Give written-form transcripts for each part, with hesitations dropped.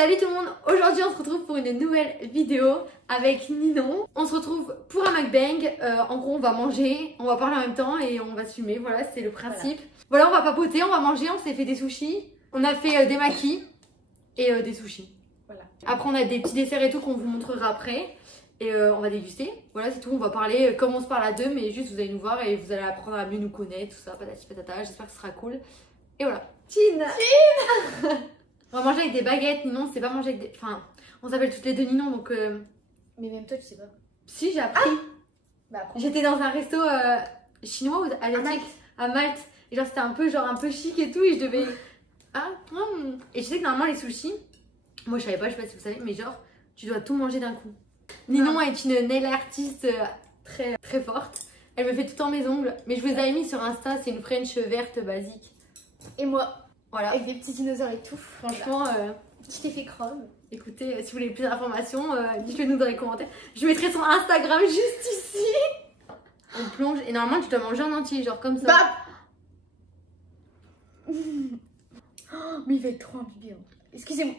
Salut tout le monde, aujourd'hui on se retrouve pour une nouvelle vidéo avec Ninon. On se retrouve pour un mukbang, en gros on va manger, on va parler en même temps et on va se fumer, voilà c'est le principe. Voilà on va papoter, on va manger, on s'est fait des sushis, on a fait des makis et des sushis. Voilà. Après on a des petits desserts et tout qu'on vous montrera après et on va déguster. Voilà c'est tout, on va parler comme on se parle à deux mais juste vous allez nous voir et vous allez apprendre à mieux nous connaître, tout ça, patati patata, j'espère que ce sera cool. Et voilà. Tine. On va manger avec des baguettes, Ninon, c'est pas manger avec des... Enfin, on s'appelle toutes les deux Ninon, donc... Mais même toi, tu sais pas. Si, j'ai appris. Bah, j'étais dans un resto chinois ou asiatique à Malte. Et genre, c'était un peu chic et tout, et je devais... Et je sais que normalement, les sushis, moi, je savais pas, je sais pas si vous savez, mais genre, tu dois tout manger d'un coup. Ninon est une nail artiste très, très forte. Elle me fait tout le temps mes ongles, mais je vous ai mis sur Insta, c'est une French verte basique. Et moi, voilà. avec des petits dinosaures et tout. Franchement, qui t'ai fait chrome. Écoutez, si vous voulez plus d'informations, dites-le nous dans les commentaires. Je mettrai son Instagram juste ici. On plonge et normalement tu dois manger en entier, genre comme ça. Bah oh, mais il va être trop ambigu. Excusez-moi.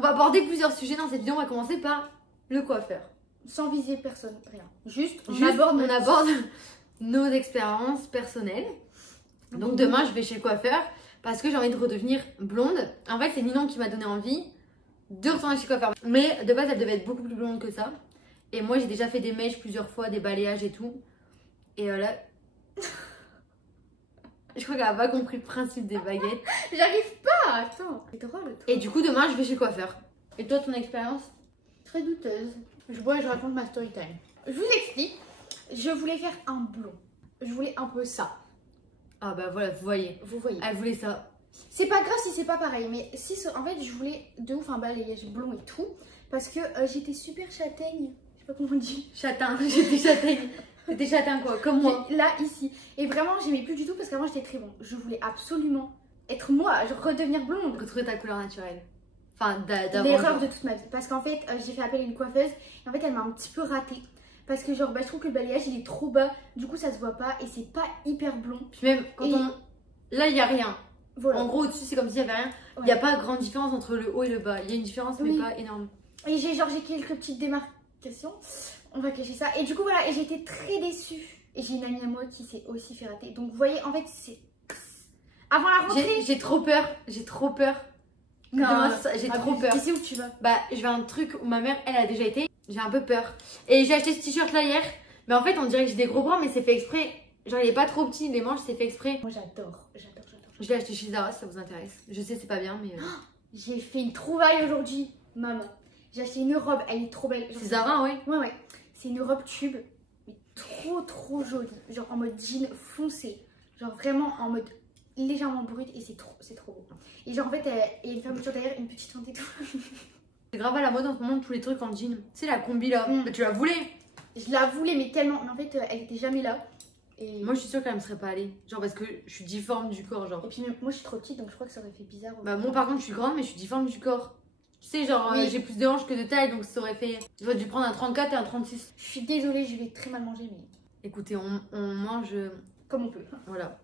On va aborder plusieurs sujets dans cette vidéo. On va commencer par le coiffeur. Sans viser personne, rien. Juste on aborde nos expériences personnelles. Donc demain je vais chez le coiffeur parce que j'ai envie de redevenir blonde. En fait c'est Ninon qui m'a donné envie de retourner chez le coiffeur. Mais de base elle devait être beaucoup plus blonde que ça. Et moi j'ai déjà fait des mèches plusieurs fois, des balayages et tout. Et là... je crois qu'elle a pas compris le principe des baguettes. J'arrive pas, attends. C'est drôle. Et du coup demain je vais chez le coiffeur. Et toi ton expérience? Très douteuse. Je bois et je raconte ma story time. Je vous explique. Je voulais faire un blond. Je voulais un peu ça. Ah bah voilà, vous voyez. Vous voyez. Elle voulait ça. C'est pas grave si c'est pas pareil, mais si en fait je voulais de ouf un balayage blond et tout, parce que j'étais super châtaigne. Je sais pas comment on dit. Châtain, j'étais châtaigne. C'était châtain quoi, comme moi. Là, ici. Et vraiment, j'aimais plus du tout parce qu'avant j'étais très bon. Je voulais absolument être moi, genre redevenir blonde. Retrouver ta couleur naturelle. Enfin, d'avant. L'erreur de toute ma vie. Parce qu'en fait, j'ai fait appel à une coiffeuse et en fait, elle m'a un petit peu ratée. Parce que genre, je trouve que le balayage il est trop bas, du coup ça se voit pas et c'est pas hyper blond. Puis même quand là il y a rien. Voilà. En gros au-dessus c'est comme s'il y avait rien. Il n'y a pas grande différence entre le haut et le bas. Il y a une différence mais pas énorme. Et j'ai quelques petites démarcations. On va cacher ça. Et du coup voilà, et j'ai été très déçue. Et j'ai une amie à moi qui s'est aussi fait rater. Donc vous voyez en fait c'est... Avant la rentrée... J'ai trop peur. J'ai trop peur. Non, j'ai trop peur. Tu sais où tu vas? Bah je vais à un truc où ma mère elle a déjà été. J'ai un peu peur. Et j'ai acheté ce t-shirt là hier. Mais en fait on dirait que j'ai des gros bras mais c'est fait exprès. Genre il est pas trop petit, les manches c'est fait exprès. Moi j'adore. Je l'ai acheté chez Zara si ça vous intéresse. Je sais c'est pas bien mais... J'ai fait une trouvaille aujourd'hui, maman. J'ai acheté une robe, elle est trop belle. C'est Zara ouais. Ouais. C'est une robe tube. Mais trop jolie. Genre en mode jean foncé. Genre vraiment en mode légèrement brut et c'est trop beau. Et genre en fait il y a une fermeture derrière, une petite fente et tout. C'est grave à la mode en ce moment tous les trucs en jean. Tu sais la combi là, mais tu la voulais. Je la voulais mais tellement, mais en fait elle était jamais là. Et moi je suis sûre qu'elle me serait pas allée. Genre parce que je suis difforme du corps genre. Et puis même, moi je suis trop petite donc je crois que ça aurait fait bizarre. Bah moi par contre je suis grande mais je suis difforme du corps. Tu sais genre j'ai plus de hanches que de taille donc ça aurait fait... J'aurais dû prendre un 34 et un 36. Je suis désolée, je vais très mal manger mais... Écoutez on mange... Comme on peut. Voilà.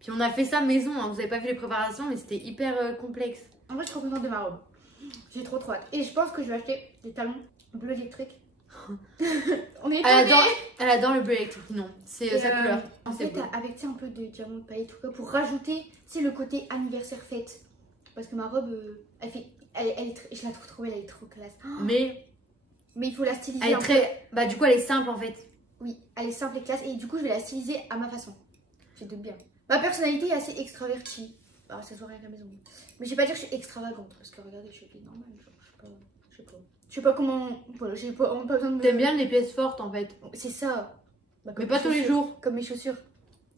Puis on a fait ça maison, hein. Vous avez pas vu les préparations mais c'était hyper complexe. En vrai je suis trop contente de ma robe. J'ai trop hâte. Et je pense que je vais acheter des talons bleus électriques. On est elle adore le bleu électrique, non. C'est sa couleur. En fait, avec un peu de diamant de paillettes tout cas pour rajouter le côté anniversaire fête. Parce que ma robe, elle est je la trouve trop belle, elle est trop classe. Mais il faut la styliser. Elle est très... Bah du coup elle est simple en fait. Oui, elle est simple et classe et du coup je vais la styliser à ma façon. Je doute bien. Ma personnalité est assez extravertie. Alors ça se voit rien à la maison. Mais je vais pas dire que je suis extravagante parce que regardez, je suis normale. Je sais pas comment. Voilà, j'ai pas besoin de. T'aimes bien les pièces fortes en fait. C'est ça. Bah, mais pas tous les jours. Comme mes chaussures.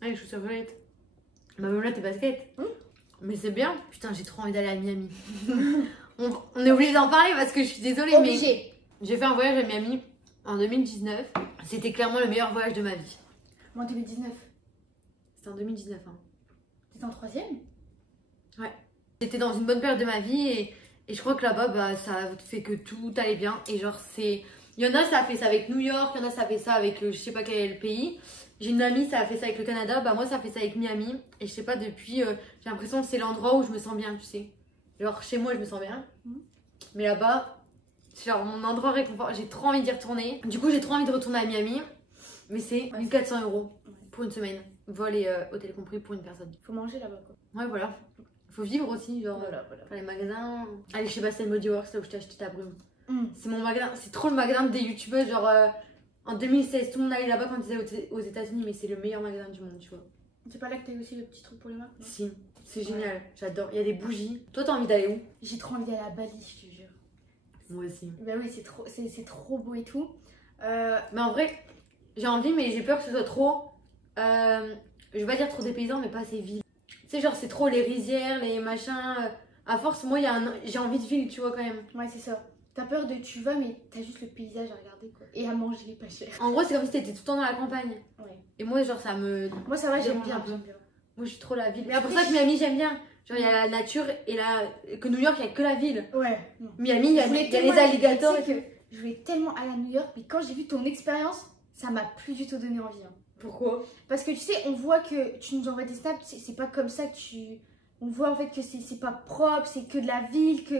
Ah, les chaussures violettes. Bah, même là, tes baskets. Mais c'est bien. Putain, j'ai trop envie d'aller à Miami. on est obligé d'en parler parce que je suis désolée. Obligé. Mais j'ai fait un voyage à Miami en 2019. C'était clairement le meilleur voyage de ma vie. Moi en 2019. C'était en 2019. Hein. T'étais en 3e? Ouais. J'étais dans une bonne période de ma vie et je crois que là-bas, bah, ça fait que tout allait bien. Et genre, c'est... Il y en a, ça a fait ça avec New York, il y en a, ça a fait ça avec je sais pas quel est le pays. J'ai une amie, ça a fait ça avec le Canada. Bah, moi, ça a fait ça avec Miami. Et je sais pas, depuis, j'ai l'impression que c'est l'endroit où je me sens bien, tu sais. Genre chez moi je me sens bien. Mhm. Mais là-bas, c'est genre mon endroit réconfort. J'ai trop envie d'y retourner. Du coup j'ai trop envie de retourner à Miami. Mais c'est 1400 € pour une semaine. Vol et hôtel compris pour une personne. Faut manger là-bas quoi. Ouais voilà. Faut vivre aussi, genre Voilà. faire les magasins. Allez chez Bassel Body Works là où je t'ai acheté ta brume. Mm. C'est mon magasin, c'est trop le magasin des youtubeuses. Genre en 2016, tout le monde allait là-bas quand ils étaient aux États-Unis, mais c'est le meilleur magasin du monde, tu vois. C'est pas là que t'as eu aussi le petit truc pour les marques? Si, c'est génial, j'adore. Il y a des bougies. Toi, t'as envie d'aller où? J'ai trop envie d'aller à Bali, je te jure. Moi aussi. Bah oui, c'est trop beau et tout. Mais en vrai, j'ai envie, mais j'ai peur que ce soit trop. Je vais pas dire trop dépaysant, mais pas assez ville. Tu sais, genre, c'est trop les rizières, les machins. À force, moi, j'ai envie de ville, tu vois, quand même. Ouais, c'est ça. T'as peur de tu vas, mais t'as juste le paysage à regarder quoi. Et à manger pas cher. En gros, c'est comme si t'étais tout le temps dans la campagne. Ouais. Et moi, genre, ça me. Moi ça va, j'aime Dérange un bien, peu. j'aime bien. Moi, je suis trop la ville. Mais C'est pour après, ça que Miami, j'aime bien. Genre, il y a la nature et que New York, il y a que la ville. Ouais. Miami, il y a les tellement alligators aller- et tu sais tout. que je voulais tellement aller à New York, mais quand j'ai vu ton expérience, ça m'a plus du tout donné envie. Hein. Pourquoi? Parce que tu sais, on voit que tu nous envoies des snaps, c'est pas comme ça que tu. On voit en fait que c'est pas propre, c'est que de la ville, que.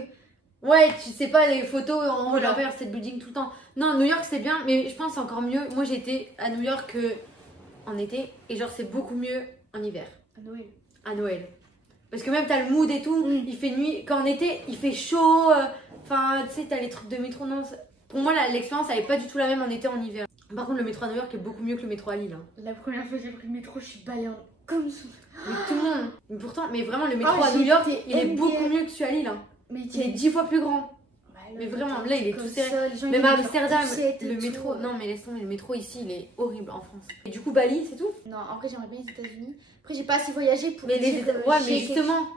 Ouais, tu sais pas les photos en Voilà. envers cette building tout le temps. Non, New York c'est bien, mais je pense que c'est encore mieux. Moi j'étais à New York en été et genre c'est beaucoup mieux en hiver, À Noël. à Noël. Parce que même t'as le mood et tout, Mm. il fait nuit. Quand en été il fait chaud, enfin tu sais, t'as les trucs de métro. Non, pour moi l'expérience elle est pas du tout la même en été en hiver. Par contre, le métro à New York est beaucoup mieux que le métro à Lille. Hein. La première fois que j'ai pris le métro, je suis balayée comme ça. Mais tout le monde. Mais pourtant, mais vraiment, le métro Oh, à New York, j'étais il est MDR. beaucoup mieux que celui à Lille. Hein. Mais Il est 10 fois plus grand. Ouais, Mais là, vraiment, t'as là, il est comme tout serré. ça, les gens, ils Même ont à des Amsterdam, poussettes et le tout. métro, non mais laisse tomber, le métro ici il est horrible en France. Et du coup Bali c'est tout. Non, en vrai, j'aimerais bien les États-Unis. Après, j'ai pas assez voyagé pour. Mais dire, ouais j'ai mais quelque- justement,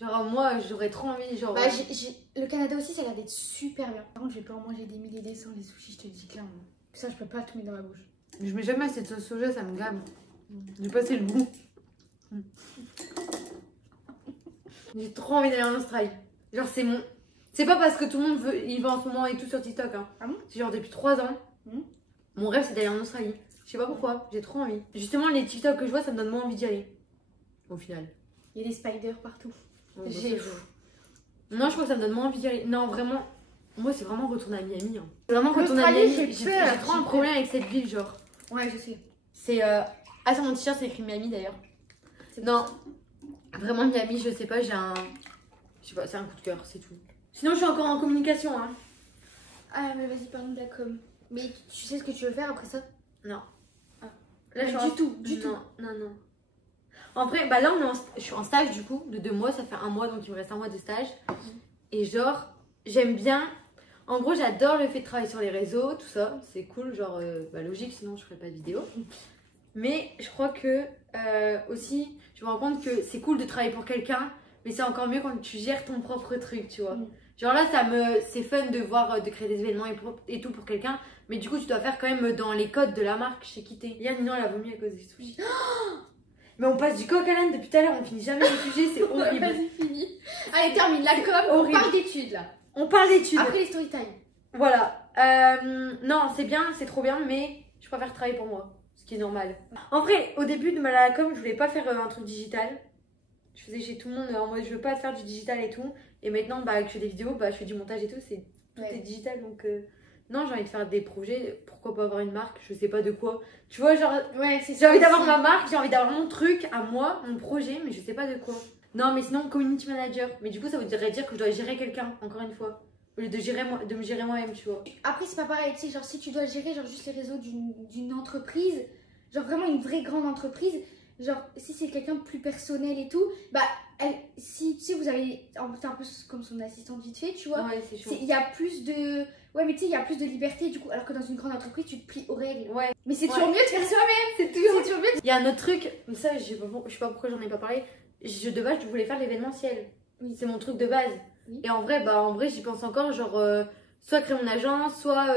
genre moi j'aurais trop envie genre. Bah, le Canada aussi, ça a l'air d'être super bien. Par contre, je vais pas en manger des milliers et des cents, les sushis, je te le dis clairement. Ça, je peux pas tout mettre dans ma bouche. Je mets jamais assez de sauce soja, ça me gave. J'ai passé le goût. J'ai trop envie d'aller en Australie. Genre c'est mon. C'est pas parce que tout le monde il va en ce moment et tout sur TikTok. Hein. Ah bon? C'est genre depuis 3 ans. Mhm. Mon rêve c'est d'aller en Australie. Je sais pas pourquoi, j'ai trop envie. Justement les TikTok que je vois ça me donne moins envie d'y aller. Au final. Il y a des spiders partout. Bon, bah, J'ai- ça, non, je crois que ça me donne moins envie d'y aller. Non, vraiment. Moi, c'est vraiment retourner à Miami. Hein. C'est vraiment retourner à L'Australie, Miami. j'ai J'ai peur, trop un j'ai problème avec cette ville, genre. Ouais, je sais. C'est. Ah, sur mon t-shirt, c'est écrit Miami d'ailleurs. C'est Non, vraiment Miami, je sais pas, j'ai un. Je sais pas, c'est un coup de cœur, c'est tout. Sinon, je suis encore en communication. Hein. Ah, mais vas-y, parlons de la com. Mais tu sais ce que tu veux faire après ça? Non. Ah. Là, Ouais, je suis du tout, du non, tout. Non. En vrai, bah là, je suis en stage du coup, de 2 mois, ça fait 1 mois, donc il me reste 1 mois de stage. Et genre, j'aime bien. En gros, j'adore le fait de travailler sur les réseaux, tout ça, c'est cool, genre, bah, logique, sinon je ferais pas de vidéo. Mais je crois que aussi, je me rends compte que c'est cool de travailler pour quelqu'un, mais c'est encore mieux quand tu gères ton propre truc, tu vois. Mm. Genre là, c'est fun de voir, de créer des événements et tout pour quelqu'un, mais du coup, tu dois faire quand même dans les codes de la marque chez qui t'es. Hier, Nino, elle a vomi à cause des sushis. Mais on passe du coq à l'âne depuis tout à l'heure, on finit jamais le sujet, c'est horrible. Vas-y, fini. Allez, termine la com. On Horrible. parle d'études là. On parle d'études. Après les story time. Voilà. Non, c'est bien, c'est trop bien, mais je préfère travailler pour moi, ce qui est normal. En vrai, au début de ma com, je voulais pas faire un truc digital. Je faisais chez tout le monde en mode je veux pas faire du digital et tout. Et maintenant, bah, que je fais des vidéos, bah, je fais du montage et tout, tout Ouais. est digital. Donc, non, j'ai envie de faire des projets. Pourquoi pas avoir une marque? Je sais pas de quoi. Tu vois, genre, Ouais, c'est j'ai ça. envie d'avoir aussi. ma marque, j'ai envie d'avoir mon truc à moi, mon projet, mais je sais pas de quoi. Non, mais sinon, community manager. Mais du coup, ça voudrait dire que je dois gérer quelqu'un, encore une fois. Au lieu de me gérer moi-même, tu vois. Après, c'est pas pareil, tu sais, genre si tu dois gérer genre juste les réseaux d'une entreprise, genre vraiment une vraie grande entreprise, genre si c'est quelqu'un de plus personnel et tout, bah si tu sais, vous avez t'es un peu comme son assistante vite fait, tu vois. Ouais, c'est chaud. Il y a plus de. Ouais, mais tu sais, il y a plus de liberté du coup, alors que dans une grande entreprise, tu te plies aux règles. Ouais. Mais c'est toujours Ouais. mieux de faire soi-même, c'est toujours mieux. Il y a un autre truc, mais ça, je sais pas pourquoi j'en ai pas parlé. De base, je voulais faire l'événementiel. Oui. C'est mon truc de base. Oui. Et en vrai, j'y pense encore. Genre, soit créer mon agence, soit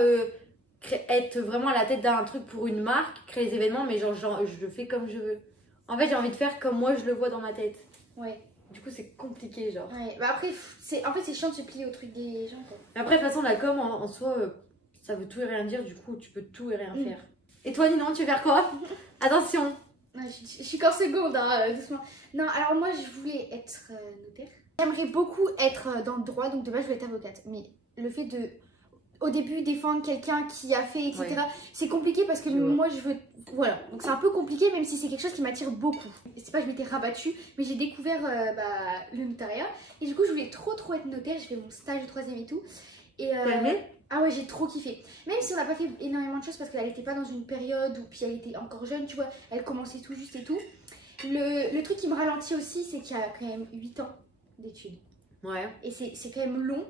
être vraiment à la tête d'un truc pour une marque, créer les événements, mais genre, je le fais comme je veux. En fait, j'ai envie de faire comme moi je le vois dans ma tête. Ouais, Du coup, c'est compliqué, genre. ouais. Bah après, en fait, c'est chiant de se plier au truc des gens, quoi. Mais après, de toute façon, la com en soi, ça veut tout et rien dire. Du coup, tu peux tout et rien Mm. faire. Et toi, Ninon, tu veux faire quoi? Attention. Ouais, je suis qu'en seconde, hein, doucement. Non, alors moi, je voulais être notaire. J'aimerais beaucoup être dans le droit, donc de base je voulais être avocate. Mais le fait de, au début, défendre quelqu'un qui a fait, etc., c'est compliqué parce que moi je veux... Voilà, donc c'est un peu compliqué même si c'est quelque chose qui m'attire beaucoup. C'est pas que je m'étais rabattue, mais j'ai découvert le notariat. Et du coup je voulais trop être notaire, j'ai fait mon stage de 3e et tout. Et ah ouais, j'ai trop kiffé. Même si on n'a pas fait énormément de choses parce qu'elle n'était pas dans une période où puis elle était encore jeune, tu vois, elle commençait tout juste et tout. Le truc qui me ralentit aussi, c'est qu'il y a quand même 8 ans d'études. Ouais. Et c'est quand même long,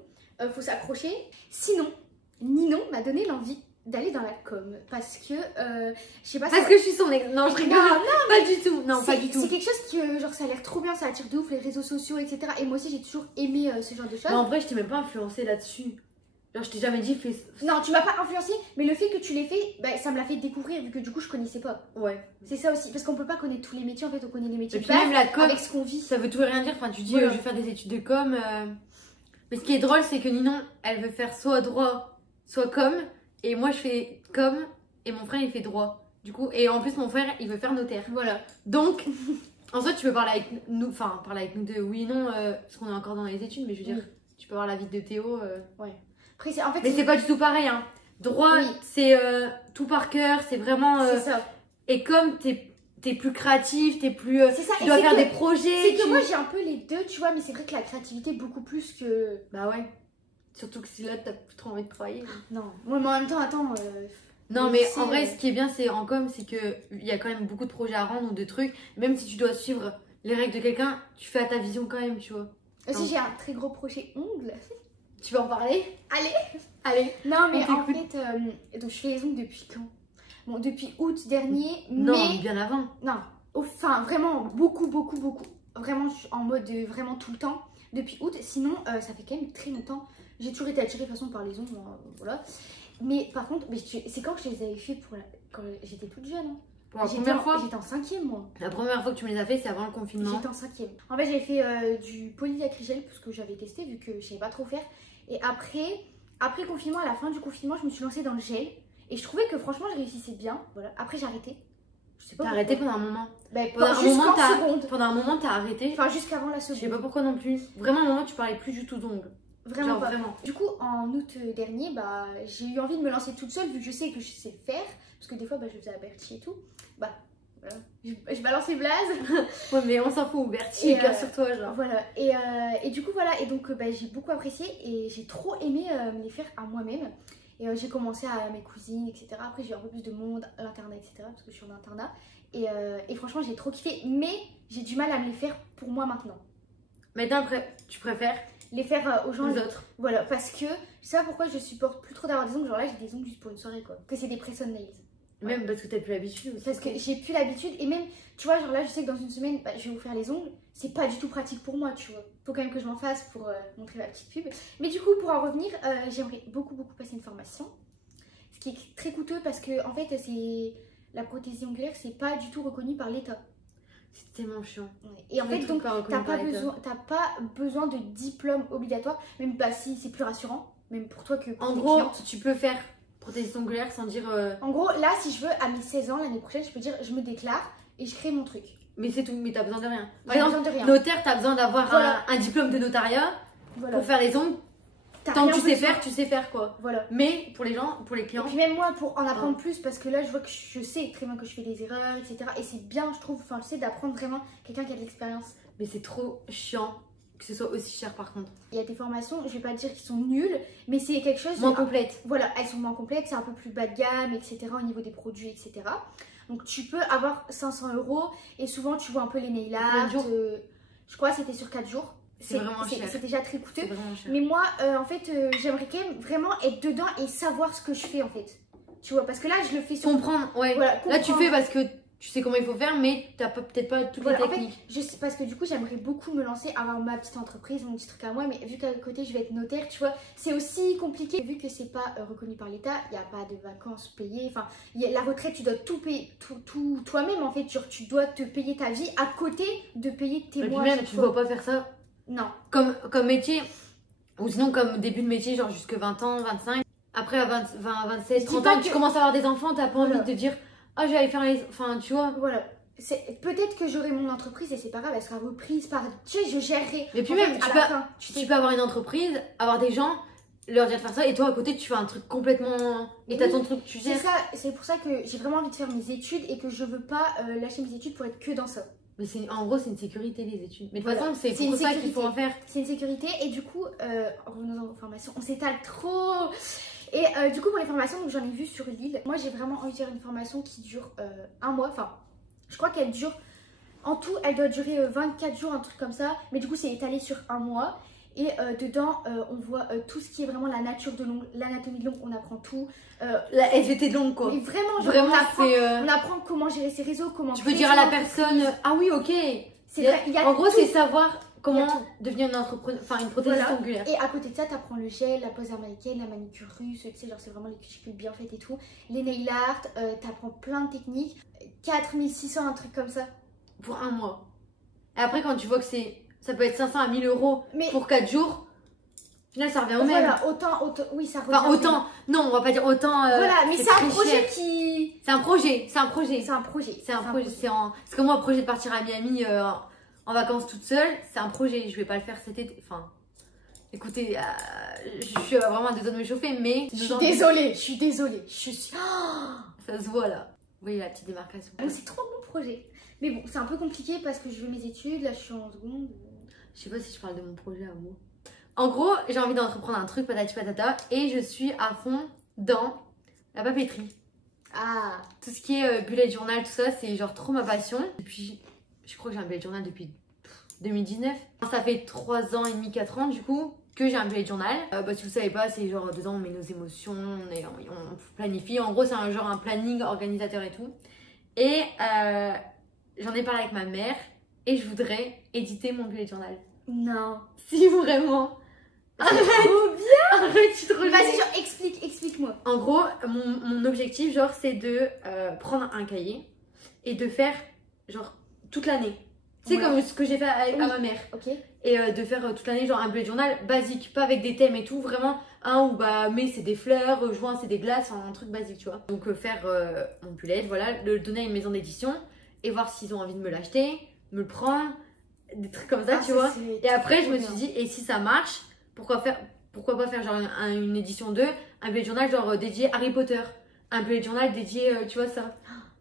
faut s'accrocher. Sinon, Ninon m'a donné l'envie d'aller dans la com parce que je sais pas. Parce que je suis son ex. Non, je rigole. Non, pas du tout. Non, pas du tout. C'est quelque chose qui genre ça a l'air trop bien, ça attire de ouf les réseaux sociaux, etc. Et moi aussi j'ai toujours aimé ce genre de choses. Mais en vrai, je t'ai même pas influencée là-dessus. Genre, je t'ai jamais dit fais. Non, tu m'as pas influencé, mais le fait que tu l'aies fait, bah, ça me l'a fait découvrir vu que du coup je connaissais pas. Ouais. C'est ça aussi, parce qu'on peut pas connaître tous les métiers, en fait on connaît les métiers et puis même la com, avec ce qu'on vit. Ça veut tout et rien dire. Enfin, tu dis je vais faire des études de com. Mais ce qui est drôle, c'est que Ninon, elle veut faire soit droit, soit com. Et moi, je fais com. Et mon frère, il fait droit. Du coup, et en plus, mon frère, il veut faire notaire. Voilà. Donc, en soi, tu peux parler avec nous. Enfin, parler avec nous deux, oui, non, parce qu'on est encore dans les études. Mais je veux dire, tu peux avoir la vie de Théo. Ouais. Après, en fait, mais c'est pas du tout pareil, hein. Droit, c'est tout par cœur, c'est vraiment. C'est ça. Et comme t'es plus créatif, t'es plus. C'est ça. Tu dois faire des projets. C'est que moi j'ai un peu les deux, tu vois, mais c'est vrai que la créativité beaucoup plus que. Bah ouais. Surtout que si là t'as plus trop envie de travailler. Non. Ouais, mais en même temps, attends. Non, mais en vrai, ce qui est bien, c'est en com, c'est qu'il y a quand même beaucoup de projets à rendre ou de trucs. Même si tu dois suivre les règles de quelqu'un, tu fais à ta vision quand même, tu vois. Aussi, j'ai un très gros projet ongles. Tu veux en parler? Allez. Non, mais en fait, donc je fais les ongles depuis quand? Bon, depuis août dernier. Non, mais... bien avant. Non, enfin, vraiment, beaucoup. Vraiment, je suis en mode vraiment tout le temps. Depuis août, sinon, ça fait quand même très longtemps. J'ai toujours été attirée de toute façon par les ongles, voilà. Mais par contre, c'est quand que je les avais fait quand j'étais toute jeune. Hein. Pour la première fois? J'étais en 5e, moi. La première fois que tu me les as fait, c'est avant le confinement. J'étais en 5e. En fait, j'avais fait du polyacrygel parce que j'avais testé vu que je savais pas trop faire. Et après le confinement, à la fin du confinement, je me suis lancée dans le gel. Et je trouvais que franchement, je réussissais bien. Voilà. Après, j'ai arrêté. Je sais pas. T'as arrêté pendant un moment? Bah, pendant un moment, t'as arrêté. Enfin, jusqu'avant la seconde. Je sais pas pourquoi non plus. Vraiment, à un moment, tu parlais plus du tout d'ongles. Vraiment genre, pas. Vraiment. Du coup, en août dernier, bah, j'ai eu envie de me lancer toute seule vu que je sais que je sais faire. Parce que des fois, bah, je le faisais à Bertie et tout. Bah, voilà. Je balance les blazes. Ouais, mais on s'en fout, Bertie, cœur sur toi, genre. Voilà. Et du coup, voilà. Et donc, bah, j'ai beaucoup apprécié et j'ai trop aimé me les faire à moi-même. Et j'ai commencé à mes cousines, etc. Après, j'ai eu un peu plus de monde à l'internat, etc. Parce que je suis en internat. Et franchement, j'ai trop kiffé. Mais j'ai du mal à me les faire pour moi maintenant. Maintenant, tu préfères les faire aux gens. Les autres. Voilà, parce que je sais pas pourquoi je supporte plus trop d'avoir des ongles. Genre là, j'ai des ongles juste pour une soirée, quoi. Que c'est des press-on nails. Même ouais. Parce que t'as plus l'habitude aussi. Parce que j'ai plus l'habitude. Et même, tu vois, genre là, je sais que dans une semaine, bah, je vais vous faire les ongles. C'est pas du tout pratique pour moi, tu vois. Faut quand même que je m'en fasse pour montrer ma petite pub. Mais du coup, pour en revenir, j'aimerais beaucoup passer une formation. Ce qui est très coûteux parce que, en fait, c'est la prothésie ongulaire, c'est pas du tout reconnu par l'État. C'est tellement chiant. Ouais. Et en fait, donc, t'as pas besoin de diplôme obligatoire, même bah, si c'est plus rassurant, même pour toi que pour en gros, tu peux faire prothèse ongulaire sans dire. En gros, là, si je veux, à mes 16 ans, l'année prochaine, je peux dire, je me déclare et je crée mon truc. Mais c'est tout, mais t'as besoin de rien. Par exemple, besoin de rien. Notaire, t'as besoin d'avoir un diplôme de notariat pour faire les ongles. Tant que tu sais faire quoi. Voilà. Mais pour les gens, pour les clients. Et puis même moi, pour en apprendre plus, parce que là, je vois que je sais très bien que je fais des erreurs, etc. Et c'est bien, je trouve, enfin, je sais d'apprendre vraiment quelqu'un qui a de l'expérience. Mais c'est trop chiant que ce soit aussi cher par contre. Il y a des formations, je vais pas dire qu'ils sont nuls, mais c'est quelque chose. Moins complète. Voilà, elles sont moins complètes, c'est un peu plus bas de gamme, etc. au niveau des produits, etc. Donc tu peux avoir 500 € et souvent tu vois un peu les nail art. Je crois que c'était sur 4 jours. C'est vraiment cher. C'est déjà très coûteux. Cher. Mais moi, en fait, j'aimerais quand même vraiment être dedans et savoir ce que je fais en fait. Tu vois, parce que là, je le fais sur... Comprendre, ouais. Voilà, comprendre. Là, tu fais parce que tu sais comment il faut faire, mais t'as peut-être pas toutes les techniques. En fait, je sais, parce que du coup, j'aimerais beaucoup me lancer, avoir ma petite entreprise, mon petit truc à moi. Mais vu qu'à côté, je vais être notaire, tu vois, c'est aussi compliqué. Vu que c'est pas reconnu par l'État, il n'y a pas de vacances payées. Enfin, la retraite, tu dois tout payer, tout toi-même en fait. Tu dois te payer ta vie à côté de payer tes mois. Même, tu ne dois pas faire ça. Non. Comme métier, ou sinon comme début de métier, genre jusque 20 ans, 25. Après à 20, 27, 30 ans, tu commences à avoir des enfants, t'as pas envie de te dire, ah, je vais aller faire les... Enfin, tu vois. Voilà. peut-être que j'aurai mon entreprise et c'est pas grave, elle sera reprise par. Tu sais, je gérerai. Mais puis en même, fait, à la fin, tu peux avoir une entreprise, avoir des gens, leur dire de faire ça, et toi à côté tu fais un truc complètement. Et t'as Oui, ton truc, tu c'est gères. ça, c'est pour ça que j'ai vraiment envie de faire mes études et que je veux pas lâcher mes études pour être que dans ça. Mais en gros, c'est une sécurité les études. Mais de toute Voilà. façon, c'est C'est pour une ça qu'il sécurité. faut en faire. C'est une sécurité et du coup, revenons aux formations, on s'étale trop. Et du coup, pour les formations, donc j'en ai vu sur Lille. Moi, j'ai vraiment envie de faire une formation qui dure un mois. Enfin, je crois qu'elle dure, en tout, elle doit durer 24 jours, un truc comme ça. Mais du coup, c'est étalé sur un mois. Et dedans, on voit tout ce qui est vraiment la nature de l'ongle, l'anatomie de l'ongle, on apprend tout. La SVT de longue quoi. Mais vraiment, genre, Vraiment, on apprend comment gérer ses réseaux, comment. Tu peux dire à la personne, ah oui, ok. C'est vrai, il y a En gros, tout. c'est savoir comment tout. devenir une entrepreneur, enfin une prothésiste Voilà. ongulaire. Et à côté de ça, t'apprends le gel, la pose américaine, la manicure russe, tu sais, genre c'est vraiment les cuticule bien faites et tout. Les nail art, t'apprends plein de techniques. 4600, un truc comme ça. Pour un mois. Et après, quand tu vois que ça peut être 500 à 1000 euros Mais pour 4 jours, au final, ça revient au même. voilà, autant, oui, ça revient. Enfin, autant. Non, on va pas dire autant. Voilà, mais c'est un très projet cher. qui. C'est un projet. C'est un projet. C'est un projet. C'est un projet. Parce que moi, projet de partir à Miami en vacances toute seule, c'est un projet. Je vais pas le faire cet été. Enfin, écoutez, je suis vraiment à deux doigts de me chauffer, mais. Je suis désolée, je suis désolée. Je suis. Ça se voit là. Oui, la petite démarcation. C'est trop mon projet. Mais bon, c'est un peu compliqué parce que je veux mes études. Là, je suis en seconde. Je sais pas si je parle de mon projet à moi. En gros, j'ai envie d'entreprendre un truc patati patata et je suis à fond dans la papeterie. Ah, Tout ce qui est bullet journal, tout ça, c'est genre trop ma passion. Depuis, je crois que j'ai un bullet journal depuis 2019. Ça fait 3 ans et demi, 4 ans du coup que j'ai un bullet journal. Si vous savez pas, c'est genre dedans on met nos émotions, on planifie. En gros, c'est un planning organisateur et tout. Et j'en ai parlé avec ma mère et je voudrais éditer mon bullet journal. non. Si vraiment. Arrête. Trop bien. Arrête, tu te Vas-y, genre, explique-moi. En gros, mon objectif, genre, c'est de prendre un cahier et de faire, genre, toute l'année. C'est comme ce que j'ai fait à ma mère. Ok. Et de faire toute l'année, genre, un bullet journal basique, pas avec des thèmes et tout, vraiment, où bah, mai c'est des fleurs, juin c'est des glaces, un truc basique, tu vois. Donc, faire mon bullet, voilà, le donner à une maison d'édition et voir s'ils ont envie de me l'acheter, me le prendre, des trucs comme ça, tu vois. Et après, je me suis dit, et si ça marche, pourquoi pas faire genre une édition 2, un bullet journal genre dédié Harry Potter, un bullet journal dédié, tu vois ça.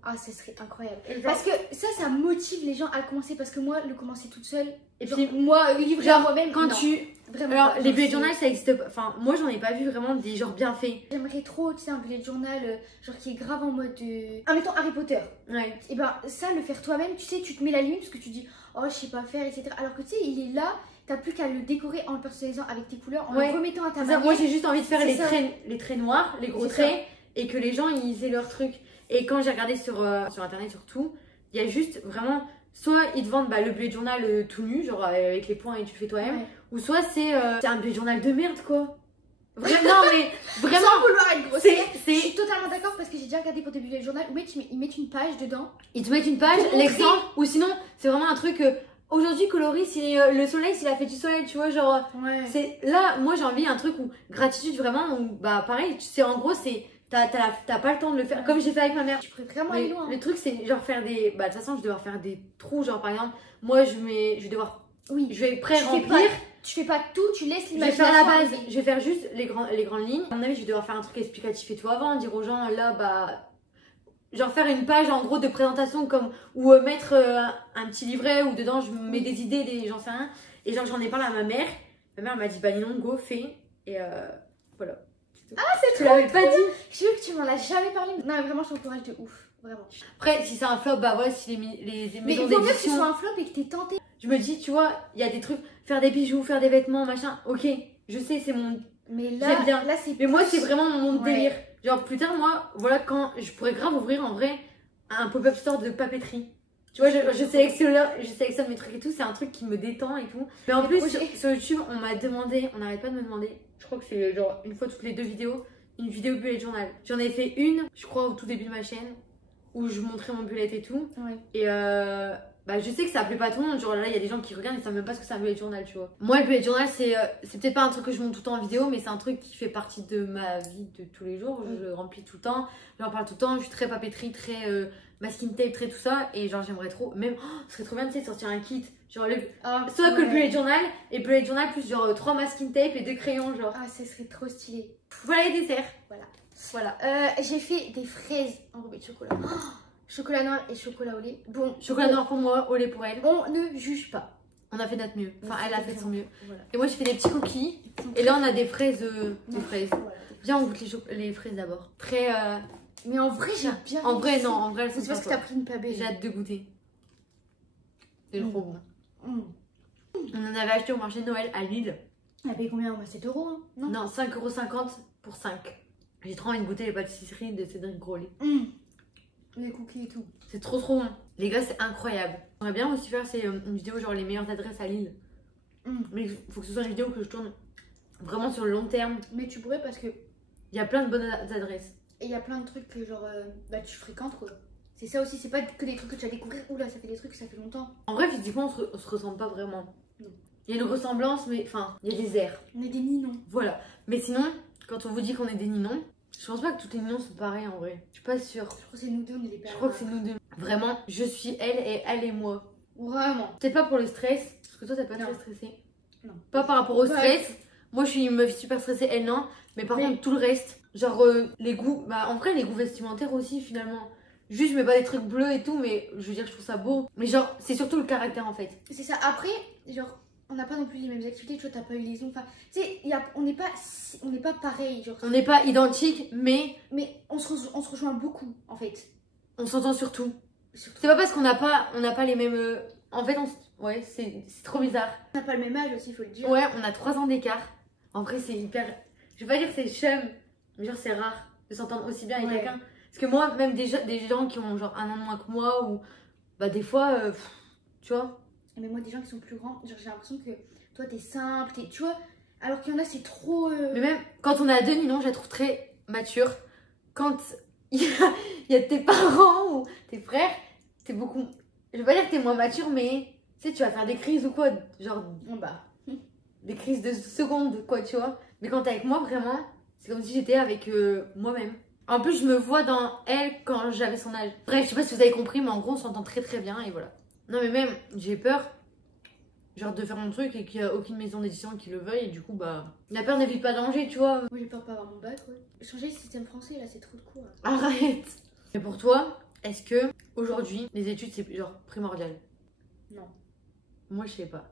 Ah, ce serait incroyable. Parce que ça motive les gens à commencer. Parce que moi, le commencer toute seule, Et genre, puis, moi, livrer genre, à moi-même, quand non, tu. vraiment Alors, pas. les bullet journal ça existe pas. Enfin, moi j'en ai pas vu vraiment des genres bien faits. J'aimerais trop, tu sais, un bullet journal, genre qui est grave en mode. Ah, mettons Harry Potter. Ouais. Et ben, ça, le faire toi-même, tu sais, tu te mets la limite parce que tu dis, oh, je sais pas faire, etc. Alors que tu sais, il est là, t'as plus qu'à le décorer en le personnalisant avec tes couleurs, en le remettant à ta manière. Moi j'ai juste envie de faire C'est les traits noirs, les gros C'est traits, et que les gens ils aient leur truc. Et quand j'ai regardé sur internet surtout, il y a juste vraiment. Soit ils te vendent le bullet journal tout nu, genre avec les points et tu le fais toi-même, Ouais. ou soit c'est un bullet journal de merde quoi. Vraiment, non mais vraiment. Sans vouloir être grossière, je C'est. suis totalement d'accord parce que j'ai déjà regardé pour des bullets de journal où ils mettent une page dedans. Ils te mettent une page, Pour l'exemple, montrer. ou sinon c'est vraiment un truc. Aujourd'hui, Coloris, le soleil, s'il a fait du soleil, tu vois, genre. Ouais. C'est là, moi j'ai envie un truc où gratitude vraiment, où bah pareil, tu sais, en gros, c'est. T'as pas le temps de le faire, comme j'ai fait avec ma mère. Tu pourrais vraiment Mais aller loin. le truc, c'est genre faire des. Bah, de toute façon, je vais devoir faire des trous, genre par exemple, moi je vais devoir. Oui. Je vais pré-remplir. Tu fais pas tout, tu laisses Je vais l'imagination. faire la base, arriver. je vais faire juste les grandes lignes. À mon avis, je vais devoir faire un truc explicatif et tout avant, dire aux gens là, bah. Genre faire une page en gros de présentation comme. Ou mettre un petit livret où dedans je mets des idées, j'en sais rien. Et genre j'en ai parlé à ma mère. Ma mère m'a dit, bah non, go, fais. Et voilà. Ah, c'est Tu trop l'avais pas dit. Je suis sûre que tu m'en as jamais parlé. Non, mais vraiment, je t'encourage de ouf. Vraiment. Après, si c'est un flop, bah voilà, si les Mais maisons il vaut mieux que ce d'édition. soit un flop et que t'aies tenté. Je me dis, tu vois, il y a des trucs, faire des bijoux, faire des vêtements, machin. Ok, je sais, c'est mon. Mais là, J'aime bien. là c'est Mais moi, plus- c'est vraiment mon Ouais. délire. Genre, plus tard, moi, voilà, quand je pourrais grave ouvrir en vrai un pop-up store de papeterie. Tu vois, je sélectionne mes trucs et tout, c'est un truc qui me détend et tout. Mais en Les plus, projets. sur YouTube, on m'a demandé, on n'arrête pas de me demander, je crois que c'est genre une fois toutes les 2 vidéos, une vidéo bullet journal. J'en ai fait une, je crois, au tout début de ma chaîne, où je montrais mon bullet et tout. Ouais. Et bah je sais que ça plaît pas à tout le monde, genre là il y a des gens qui regardent et ils savent même pas ce que c'est un bullet journal, tu vois. Moi le bullet journal c'est peut-être pas un truc que je montre tout le temps en vidéo, mais c'est un truc qui fait partie de ma vie de tous les jours. Je le remplis tout le temps, j'en parle tout le temps, je suis très papeterie, très masking tape, très tout ça, et genre j'aimerais trop, même ce serait trop bien tu sais de sortir un kit, genre soit que le bullet journal, et bullet journal plus genre 3 masking tape et 2 crayons genre. Ah ça serait trop stylé. Voilà les desserts. Voilà. J'ai fait des fraises enrobées de chocolat. Chocolat noir et chocolat au lait. Bon, Chocolat noir pour moi, au lait pour elle. On ne juge pas. On a fait notre mieux. Enfin, elle a fait son mieux. Voilà. Et moi, j'ai fait des petits cookies. Et là, on a des fraises. Voilà, Viens, on goûte les fraises d'abord. Très. Mais en vrai, j'ai bien. En vrai, non. En vrai, elles sont c'est parce que t'as pris une pas belle. J'ai hâte de goûter. C'est trop bon. Mm. On en avait acheté au marché de Noël à Lille. Elle a payé combien? 7 € hein? Non, 5,50 € pour 5. J'ai trop envie de goûter les pâtisseries de Cédric Grolet. Les cookies et tout. C'est trop bon. Les gars, c'est incroyable. J'aimerais bien aussi faire une vidéo genre les meilleures adresses à Lille. Mais il faut que ce soit une vidéo que je tourne vraiment sur le long terme. Mais tu pourrais parce que il y a plein de bonnes adresses. Et il y a plein de trucs que genre bah tu fréquentes quoi. C'est ça aussi, c'est pas que des trucs que tu vas découvrir. Oula, ça fait des trucs, ça fait longtemps. En vrai, physiquement, on se ressemble pas vraiment. Non. Il y a une ressemblance, mais enfin, il y a des airs. On est des ninons. Voilà. Mais sinon, quand on vous dit qu'on est des ninons, je pense pas que toutes les ninons sont pareils en vrai. Je suis pas sûre. Je crois que c'est nous deux, on est les pères. Je crois que c'est nous deux. Vraiment, je suis elle et elle et moi. Vraiment. Peut-être pas pour le stress, parce que toi t'es pas Non. très stressée. Non. Pas par rapport au stress. Moi je suis une meuf super stressée, elle non. Mais par contre, tout le reste, genre les goûts, bah en vrai, les goûts vestimentaires aussi finalement. Juste, je mets pas des trucs bleus et tout, mais je veux dire, je trouve ça beau. Mais genre, c'est surtout le caractère en fait. C'est ça. Après, genre, on n'a pas non plus les mêmes activités, tu vois, t'as pas eu les ongles. Enfin, tu sais, on n'est pas pareil. Genre, on n'est pas identiques, mais on se rejoint beaucoup en fait. On s'entend surtout. C'est pas parce qu'on n'a pas les mêmes. En fait, ouais, c'est trop bizarre. On n'a pas le même âge aussi, il faut le dire. Ouais, on a 3 ans d'écart. En vrai, c'est hyper. Je vais pas dire que c'est chum, mais genre, c'est rare de s'entendre aussi bien avec quelqu'un. Parce que moi, même des gens qui ont genre 1 an de moins que moi, ou bah, des fois, tu vois. Mais moi, des gens qui sont plus grands, genre, j'ai l'impression que toi, t'es simple, tu vois. Alors qu'il y en a, c'est trop. Mais même quand on est à deux, Ninon, je la trouve très mature. Quand il y a tes parents ou tes frères, t'es beaucoup. Je veux pas dire que t'es moins mature, mais tu sais, tu vas faire des crises ou quoi. Genre. Bah. Des crises de secondes, quoi, tu vois. Mais quand t'es avec moi, vraiment, c'est comme si j'étais avec moi-même. En plus, je me vois dans elle quand j'avais son âge. Bref, je sais pas si vous avez compris, mais en gros, on s'entend très très bien et voilà. Non, mais même, j'ai peur, genre, de faire mon truc et qu'il n'y a aucune maison d'édition qui le veuille. Et du coup, bah, la peur n'évite pas danger, tu vois. Moi, j'ai peur de pas avoir mon bac, ouais. Changer le système français, là, c'est trop de cours. Arrête. Et pour toi, est-ce que aujourd'hui, les études, c'est genre primordial? Non. Moi, je sais pas.